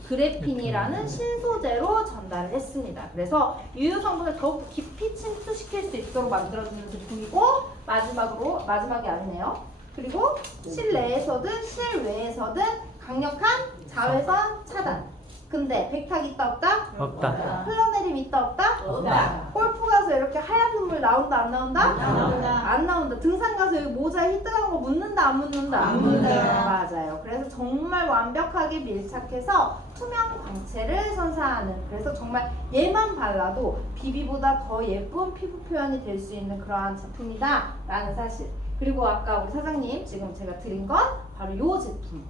그래핀이라는 신소재로 전달을 했습니다. 그래서 유효 성분을 더욱 깊이 침투시킬 수 있도록 만들어주는 제품이고 마지막이 아니네요. 그리고 실내에서든 실외에서든 강력한 자외선 차단. 근데 백탁 있다 없다? 없다. 흘러내림 있다 없다? 없다. 골프 가서 이렇게 하얀 눈물 나온다 안 나온다? 안 나온다. 등산 가서 여기 모자에 희뜩한 거 묻는다 안 묻는다? 안 묻는다. 맞아요. 그래서 정말 완벽하게 밀착해서 투명 광채를 선사하는, 그래서 정말 얘만 발라도 비비보다 더 예쁜 피부 표현이 될 수 있는 그러한 제품이다 라는 사실. 그리고 아까 우리 사장님 지금 제가 드린 건 바로 요 제품.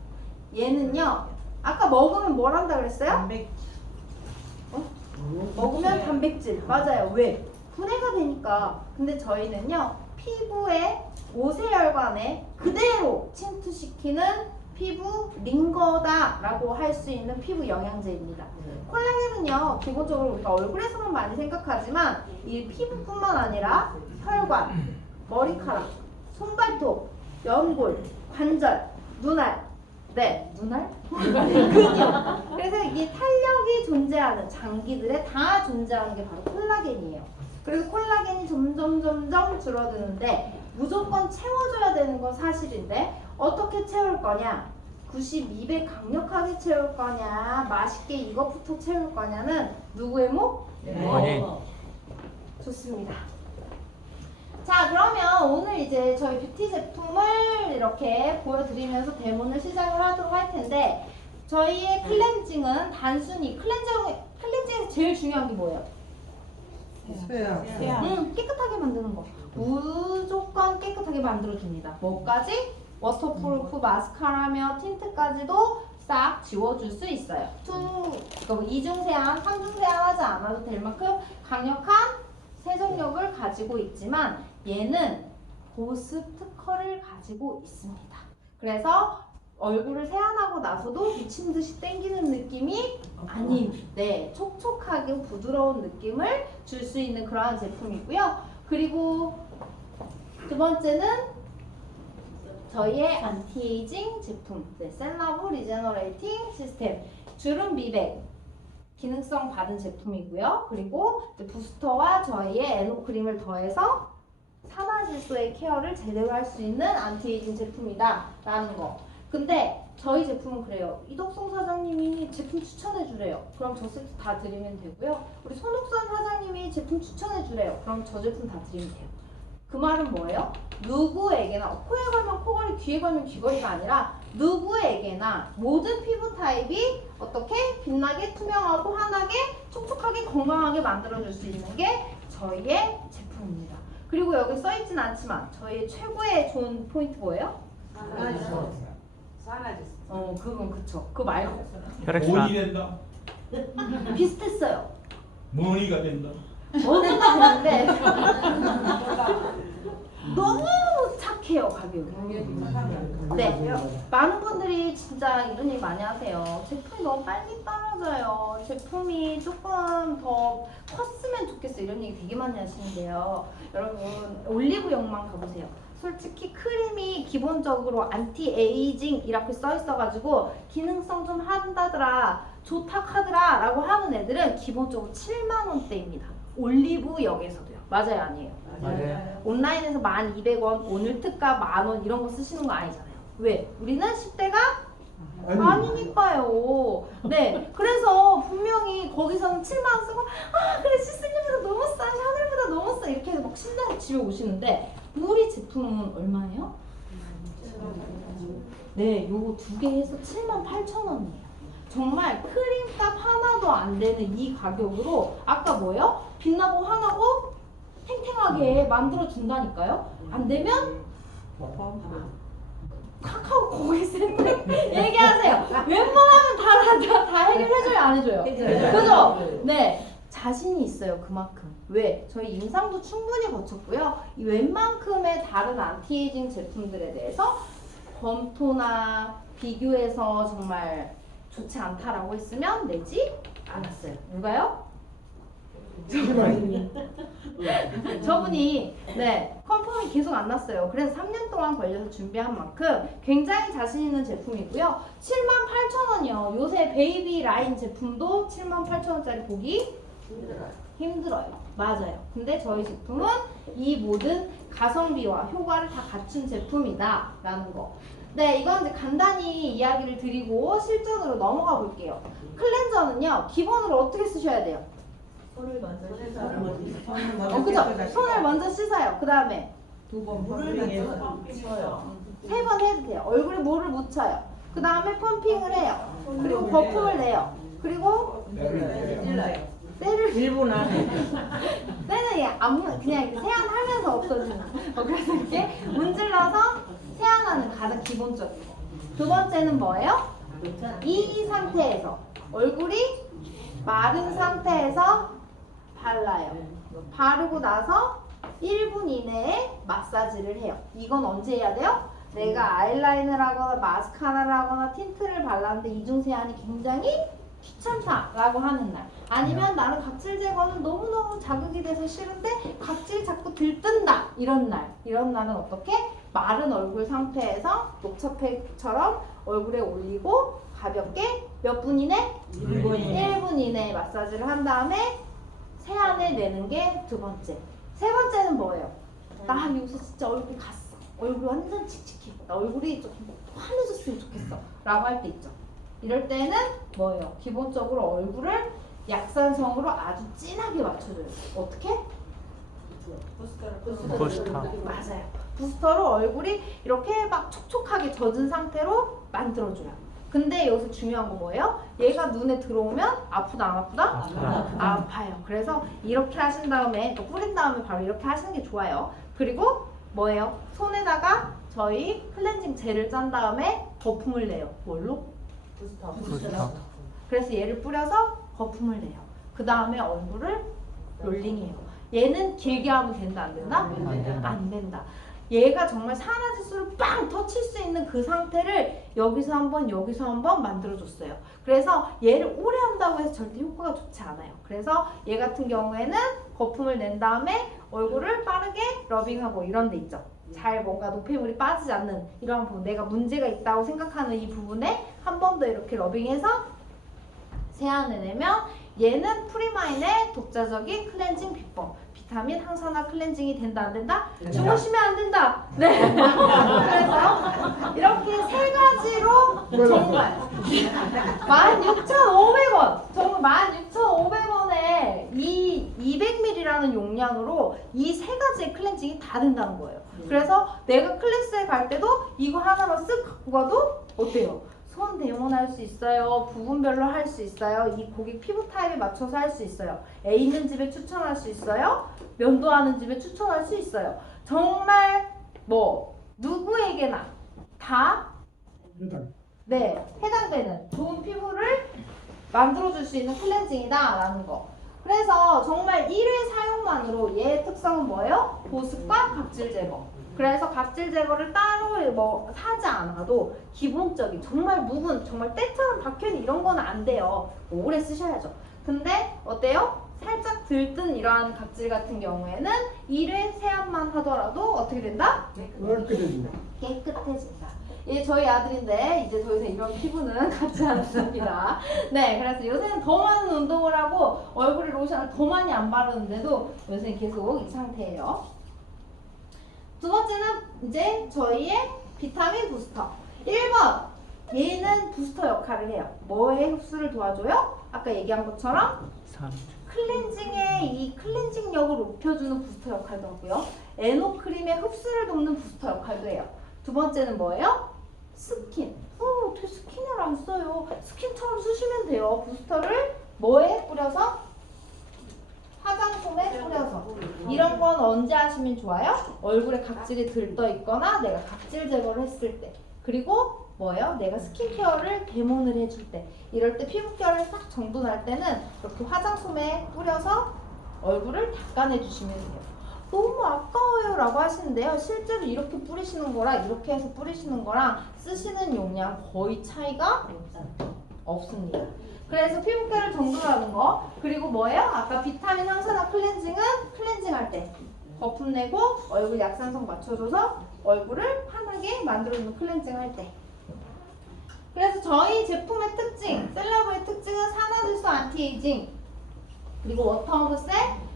얘는요. 아까 먹으면 뭘 한다 그랬어요? 단백. 먹으면 단백질. 맞아요. 왜? 분해가 되니까. 근데 저희는요. 피부에 오세혈관에 그대로 침투시키는 피부 링거다라고 할 수 있는 피부 영양제입니다. 콜라겐은요. 기본적으로 우리가 얼굴에서만 많이 생각하지만 이 피부뿐만 아니라 혈관, 머리카락, 손발톱, 연골, 관절, 눈알, 네, 눈알? 근육. 그래서 이게 탄력이 존재하는 장기들에 다 존재하는 게 바로 콜라겐이에요. 그래서 콜라겐이 점점 줄어드는데 무조건 채워줘야 되는 건 사실인데 어떻게 채울 거냐? 92배 강력하게 채울 거냐? 맛있게 이것부터 채울 거냐는 누구의 목? 네. 좋습니다. 자, 그러면 오늘 이제 저희 뷰티 제품을 이렇게 보여드리면서 데모를 시작을 하도록 할 텐데 저희의 클렌징은 단순히 클렌징에서 제일 중요한 게 뭐예요? 깨끗하게 만드는 거. 무조건 깨끗하게 만들어줍니다. 뭐까지? 워터프루프 마스카라며 틴트까지도 싹 지워줄 수 있어요. 이중 세안, 삼중 세안하지 않아도 될 만큼 강력한 세정력을 가지고 있지만 얘는 보습 특허를 가지고 있습니다. 그래서 얼굴을 세안하고 나서도 미친 듯이 땡기는 느낌이 아닌, 네, 촉촉하게 부드러운 느낌을 줄 수 있는 그러한 제품이고요. 그리고 두 번째는 저희의 안티에이징 제품, 네, 셀라브 리제너레이팅 시스템, 주름 미백 기능성 받은 제품이고요. 그리고 부스터와 저희의 에노 크림을 더해서 산화질소의 케어를 제대로 할 수 있는 안티에이징 제품이다 라는 거. 근데 저희 제품은 그래요. 이덕성 사장님이 제품 추천해 주래요. 그럼 저 세트 다 드리면 되고요. 우리 손옥선 사장님이 제품 추천해 주래요. 그럼 저 제품 다 드리면 돼요. 그 말은 뭐예요? 누구에게나 코에 걸면 코걸이, 귀에 걸면 귀걸이가 아니라 누구에게나 모든 피부 타입이 어떻게 빛나게, 투명하고 환하게, 촉촉하게, 건강하게 만들어줄 수 있는 게 저희의 제품입니다. 그리고 여기 써있진 않지만 저희의 최고의 좋은 포인트 뭐예요? 그건 그쵸. 그거 말고 mon이 된다. 비슷했어요. mon이가 된다. 뭐든가 되는데 너무 착해요, 가격이. 네, 많은 분들이 진짜 이런 얘기 많이 하세요. 제품이 너무 빨리 떨어져요. 제품이 조금 더 컸으면 좋겠어. 이런 얘기 되게 많이 하시는데요. 여러분 올리브영만 가보세요. 솔직히 크림이 기본적으로 안티에이징 이렇게 써 있어가지고 기능성 좀 한다더라, 좋다 하더라 라고 하는 애들은 기본적으로 7만 원대입니다. 올리브영에서도요. 맞아요, 아니에요? 맞아요. 온라인에서 1,200원, 오늘 특가 10,000원 이런 거 쓰시는 거 아니잖아요. 왜? 우리는 10대가 아니니까요. 네, 그래서 분명히 거기서는 7만 원 쓰고 그래 시스님보다 너무 싸, 샤넬보다 너무 싸 이렇게 해서 막 신나게 집에 오시는데 우리 제품은 얼마예요? 네, 요거 두 개 해서 78,000원이에요. 정말 크림값 하나도 안 되는 이 가격으로 아까 뭐예요? 빛나고 환하고 탱탱하게 만들어 준다니까요. 안 되면 카카오 고객 센터 얘기하세요. 웬만하면 다 해결해줘요, 안 해줘요? 그죠? 네, 자신이 있어요, 그만큼. 왜? 저희 임상도 충분히 거쳤고요. 이 웬만큼의 다른 안티에이징 제품들에 대해서 검토나 비교해서 정말 좋지 않다라고 했으면 내지 않았어요. 누가요? 저분이 네 컨펌이 계속 안 났어요. 그래서 3년 동안 걸려서 준비한 만큼 굉장히 자신 있는 제품이고요. 78,000원이요. 요새 베이비 라인 제품도 78,000원짜리 보기 힘들어요. 맞아요. 근데 저희 제품은 이 모든 가성비와 효과를 다 갖춘 제품이다 라는 거. 네, 이건 이제 간단히 이야기를 드리고 실전으로 넘어가 볼게요. 클렌저는요, 기본으로 어떻게 쓰셔야 돼요? 손을 먼저 그죠? 손을 먼저 씻어요. 그 다음에 두번 물을 묻혀요. 3번 해도 돼요. 얼굴에 물을 묻혀요. 그 다음에 펌핑을 해요. 그리고 거품을 내요. 그리고 찔러요. 때를 1분 안에. 때는 그냥 세안하면서 없어지는. 그래서 이렇게 문질러서 세안하는 가장 기본적인 거. 두 번째는 뭐예요? 이 상태에서 얼굴이 마른 상태에서 발라요. 바르고 나서 1분 이내에 마사지를 해요. 이건 언제 해야 돼요? 내가 아이라인을 하거나 마스카라를 하거나 틴트를 발랐는데 이중 세안이 굉장히 귀찮다라고 하는 날, 아니면 나는 각질 제거는 너무너무 자극이 돼서 싫은데 각질이 자꾸 들뜬다 이런 날은 어떻게? 마른 얼굴 상태에서 녹차팩처럼 얼굴에 올리고 가볍게 몇 분 이내? 1분 이내에 마사지를 한 다음에 세안을 내는 게 두 번째. 세 번째는 뭐예요? 나 요새 진짜 얼굴 갔어. 얼굴 완전 칙칙해. 나 얼굴이 좀 환해졌으면 좋겠어. 라고 할 때 있죠. 이럴 때는 뭐예요? 기본적으로 얼굴을 약산성으로 아주 진하게 맞춰줘요. 어떻게? 부스터. 맞아요. 부스터로 얼굴이 이렇게 막 촉촉하게 젖은 상태로 만들어줘요. 근데 여기서 중요한 거 뭐예요? 얘가 눈에 들어오면 아프다 안 아프다? 아파요. 그래서 이렇게 하신 다음에 또 뿌린 다음에 바로 이렇게 하시는 게 좋아요. 그리고 뭐예요? 손에다가 저희 클렌징 젤을 짠 다음에 거품을 내요. 뭘로? 부스터. 그래서 얘를 뿌려서 거품을 내요. 그 다음에 얼굴을 롤링해요. 얘는 길게 하면 된다 안 된다? 안 된다. 안 된다. 얘가 정말 산화지수를 빵 터칠 수 있는 그 상태를 여기서 한번 만들어줬어요. 그래서 얘를 오래 한다고 해서 절대 효과가 좋지 않아요. 그래서 얘 같은 경우에는 거품을 낸 다음에 얼굴을 빠르게 러빙하고 이런 데 있죠. 잘 뭔가 노폐물이 빠지지 않는 이런 부분, 내가 문제가 있다고 생각하는 이 부분에 한 번 더 이렇게 러빙해서 세안을 내면 얘는 프리마인의 독자적인 클렌징 비법. 비타민 항산화 클렌징이 된다 안 된다? 주무시면 안 된다. 네. 그래서 이렇게 세 가지로 정말 16,500원. 정말 16,500원에 이 200ml라는 용량으로 이 세 가지의 클렌징이 다 된다는 거예요. 그래서 내가 클래스에 갈 때도 이거 하나만 쓱 갖고 가도 어때요? 손 데모할 수 있어요. 부분별로 할 수 있어요. 이 고객 피부 타입에 맞춰서 할 수 있어요. 애 있는 집에 추천할 수 있어요. 면도하는 집에 추천할 수 있어요. 정말 뭐 누구에게나 다 해당되는 좋은 피부를 만들어줄 수 있는 클렌징이다 라는 거. 그래서 정말 1회 사용만으로 얘의 특성은 뭐예요? 보습과 각질 제거. 그래서 각질 제거를 따로 뭐 사지 않아도 기본적인 정말 묵은 정말 때처럼 박혀있는 이런 거는 안 돼요. 오래 쓰셔야죠. 근데 어때요? 살짝 들뜬 이러한 각질 같은 경우에는 1회 세안만 하더라도 어떻게 된다? 깨끗해진다. 이게 저희 아들인데 이제 더 이상 이런 피부는 갖지 않습니다. 네, 그래서 요새는 더 많은 운동을 하고 얼굴에 로션을 더 많이 안 바르는데도 요새는 계속 이 상태예요. 두 번째는 이제 저희의 비타민 부스터. 1번, 얘는 부스터 역할을 해요. 뭐에 흡수를 도와줘요? 아까 얘기한 것처럼 클렌징의 이 클렌징력을 높여주는 부스터 역할도 하고요. 에노크림의 흡수를 돕는 부스터 역할도 해요. 두 번째는 뭐예요? 스킨. 어떻게 스킨을 안 써요? 스킨처럼 쓰시면 돼요. 부스터를 뭐에 뿌려서? 화장솜에 뿌려서. 이런 건 언제 하시면 좋아요? 얼굴에 각질이 들떠 있거나 내가 각질 제거를 했을 때. 그리고 뭐예요? 내가 스킨케어를 데몬을 해줄 때. 이럴 때 피부 결이 딱 정돈할 때는 이렇게 화장솜에 뿌려서 얼굴을 닦아내 주시면 돼요. 너무 아까워요 라고 하시는데요. 실제로 이렇게 뿌리시는 거랑 이렇게 해서 뿌리시는 거랑 쓰시는 용량 거의 차이가 없습니다. 그래서 피부결을 정돈하는 거. 그리고 뭐예요? 아까 비타민 항산화 클렌징은 클렌징할 때 거품 내고 얼굴 약산성 맞춰줘서 얼굴을 환하게 만들어주는 클렌징 할 때. 그래서 저희 제품의 특징, 셀라브의 특징은 산화질소 안티에이징, 그리고 워터홈그셀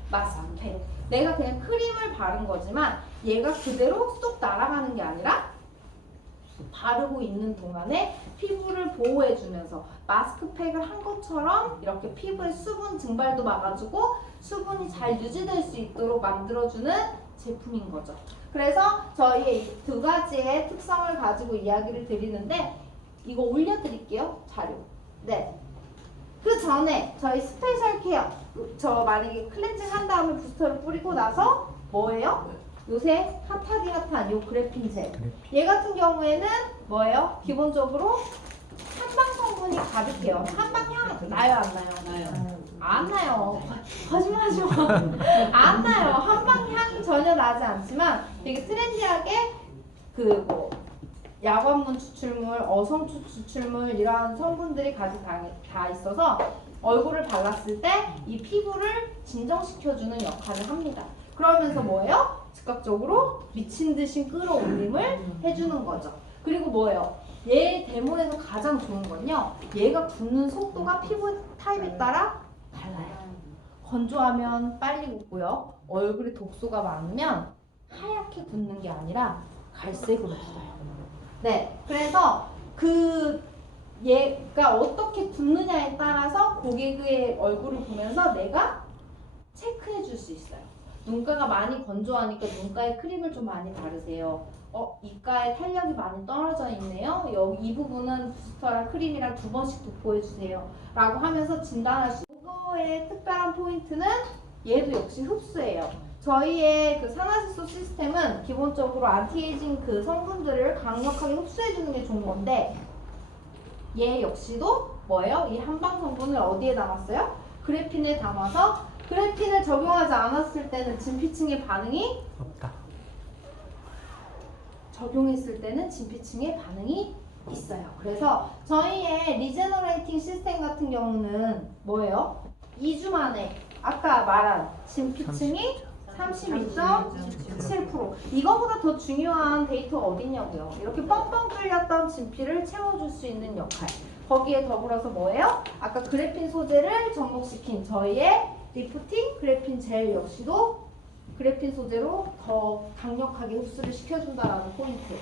마스크팩. 내가 그냥 크림을 바른 거지만 얘가 그대로 쏙 날아가는 게 아니라 바르고 있는 동안에 피부를 보호해주면서 마스크팩을 한 것처럼 이렇게 피부의 수분 증발도 막아주고 수분이 잘 유지될 수 있도록 만들어주는 제품인 거죠. 그래서 저희의 이 두 가지의 특성을 가지고 이야기를 드리는데 이거 올려드릴게요. 자료. 네. 그 전에 저희 스페셜 케어, 저 만약에 클렌징 한 다음에 부스터를 뿌리고 나서 뭐예요? 요새 핫하디 핫한 요 그래핀 젤. 얘 같은 경우에는 뭐예요? 기본적으로 한방 성분이 가득해요. 한방향 나요, 안 나요? 나요. 안 나요. 거짓말하지 마. 안 나요. 한방향 전혀 나지 않지만 되게 트렌디하게 그 뭐 야관문 추출물, 어성초 추출물 이러한 성분들이 가득 다 있어서 얼굴을 발랐을 때 이 피부를 진정시켜주는 역할을 합니다. 그러면서 뭐예요? 즉각적으로 미친 듯이 끌어올림을 해주는 거죠. 그리고 뭐예요? 얘 데모에서 가장 좋은 건요. 얘가 굳는 속도가 피부 타입에 따라 달라요. 건조하면 빨리 굳고요. 얼굴에 독소가 많으면 하얗게 굳는 게 아니라 갈색으로 굳어요. 네, 그래서 그 얘가 어떻게 굳느냐에 따라서 고객의 얼굴을 보면서 내가 체크해 줄 수 있어요. 눈가가 많이 건조하니까 눈가에 크림을 좀 많이 바르세요. 이가에 탄력이 많이 떨어져 있네요. 여기 이 부분은 부스터랑 크림이랑 2번씩 도포해 주세요. 라고 하면서 진단할 수 있는 이거의 특별한 포인트는 얘도 역시 흡수예요. 저희의 그 산화질소 시스템은 기본적으로 안티에이징 그 성분들을 강력하게 흡수해 주는 게 좋은 건데 얘 역시도 뭐예요? 이 한방 성분을 어디에 담았어요? 그래핀에 담아서 그래핀을 적용하지 않았을 때는 진피층의 반응이 없다. 적용했을 때는 진피층의 반응이 있어요. 그래서 저희의 리제너레이팅 시스템 같은 경우는 뭐예요? 2주 만에 아까 말한 진피층이 32.7%. 이거보다 더 중요한 데이터가 어딨냐고요. 이렇게 뻥뻥 뚫렸던 진피를 채워줄 수 있는 역할. 거기에 더불어서 뭐예요? 아까 그래핀 소재를 접목시킨 저희의 리프팅 그래핀 젤 역시도 그래핀 소재로 더 강력하게 흡수를 시켜준다라는 포인트.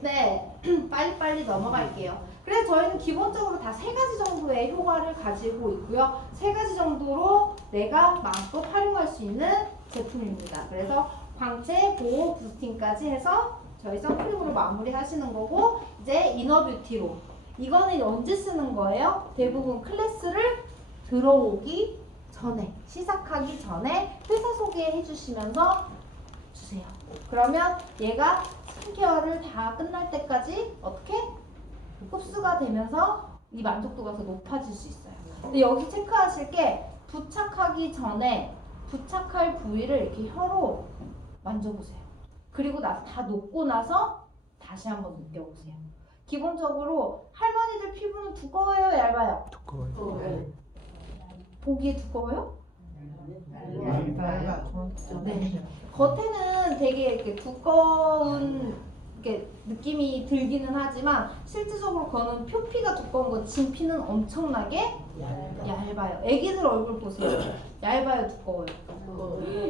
네, 빨리빨리 넘어갈게요. 그래서 저희는 기본적으로 다 3가지 정도의 효과를 가지고 있고요. 3가지 정도로 내가 마음껏 활용할 수 있는 제품입니다. 그래서 광채, 보호, 부스팅까지 해서 저희 선크림으로 마무리 하시는 거고, 이제 이너뷰티로. 이거는 언제 쓰는 거예요? 대부분 클래스를 들어오기 전에, 시작하기 전에 회사 소개해 주시면서 주세요. 그러면 얘가 스킨케어를 다 끝날 때까지 어떻게? 흡수가 되면서 이 만족도가 더 높아질 수 있어요. 근데 여기 체크하실 게 부착하기 전에 부착할 부위를 이렇게 혀로 만져보세요. 그리고 나서 다 녹고 나서 다시 한번 느껴보세요. 기본적으로 할머니들 피부는 두꺼워요, 얇아요? 두꺼워요. 보기에 두꺼워요? 네. 겉에는 되게 이렇게 두꺼운 이렇게 느낌이 들기는 하지만 실질적으로 그거는 표피가 두꺼운 건 진피는 엄청나게 얇아요. 애기들 얼굴 보세요. 얇아요, 두꺼워요?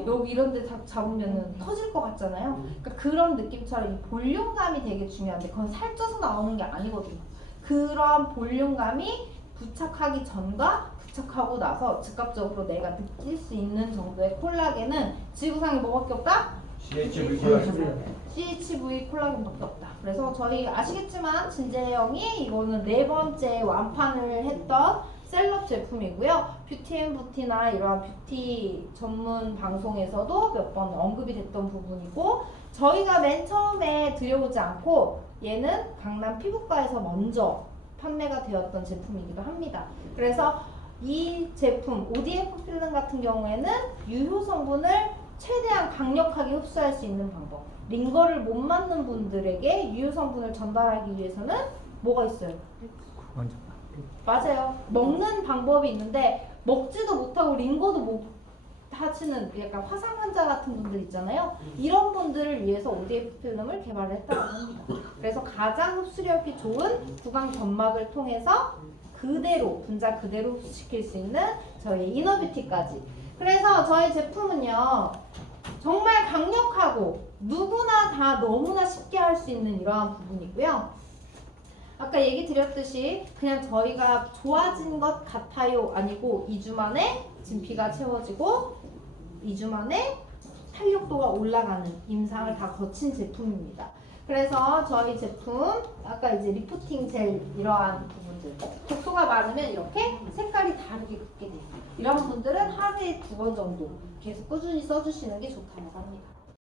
여기 이런 데 잡으면 터질 것 같잖아요. 그러니까 그런 느낌처럼 이 볼륨감이 되게 중요한데 그건 살쪄서 나오는 게 아니거든요. 그런 볼륨감이 부착하기 전과 부착하고 나서 즉각적으로 내가 느낄 수 있는 정도의 콜라겐은 지구상에 뭐밖에 없다? CHV 콜라겐밖에 없다. 그래서 저희 아시겠지만 진재영이 이거는 4번째 완판을 했던 셀럽 제품이고요. 뷰티앤부티나 이러한 뷰티 전문 방송에서도 몇 번 언급이 됐던 부분이고, 저희가 맨 처음에 들여오지 않고 얘는 강남 피부과에서 먼저 판매가 되었던 제품이기도 합니다. 그래서 이 제품 ODF 필름 같은 경우에는 유효 성분을 최대한 강력하게 흡수할 수 있는 방법. 링거를 못 맞는 분들에게 유효 성분을 전달하기 위해서는 뭐가 있어요? 맞아요. 먹는 방법이 있는데 먹지도 못하고 링거도 못 하시는 약간 화상 환자 같은 분들 있잖아요. 이런 분들을 위해서 ODF 필름을 개발을 했다고 합니다. 그래서 가장 흡수력이 좋은 구강 점막을 통해서 그대로 분자 그대로 흡수시킬 수 있는 저희 이너뷰티까지. 그래서 저희 제품은요 정말 강력하고 누구나 다 너무나 쉽게 할 수 있는 이러한 부분이고요. 아까 얘기 드렸듯이 그냥 저희가 좋아진 것 같아요 아니고 2주 만에 진피가 채워지고 2주 만에 탄력도가 올라가는 임상을 다 거친 제품입니다. 그래서 저희 제품 아까 이제 리프팅 젤 이러한 부분들 독소가 많으면 이렇게 색깔이 다르게 굳게 돼요. 이런 분들은 하루에 2번 정도 계속 꾸준히 써주시는 게 좋다고 합니다.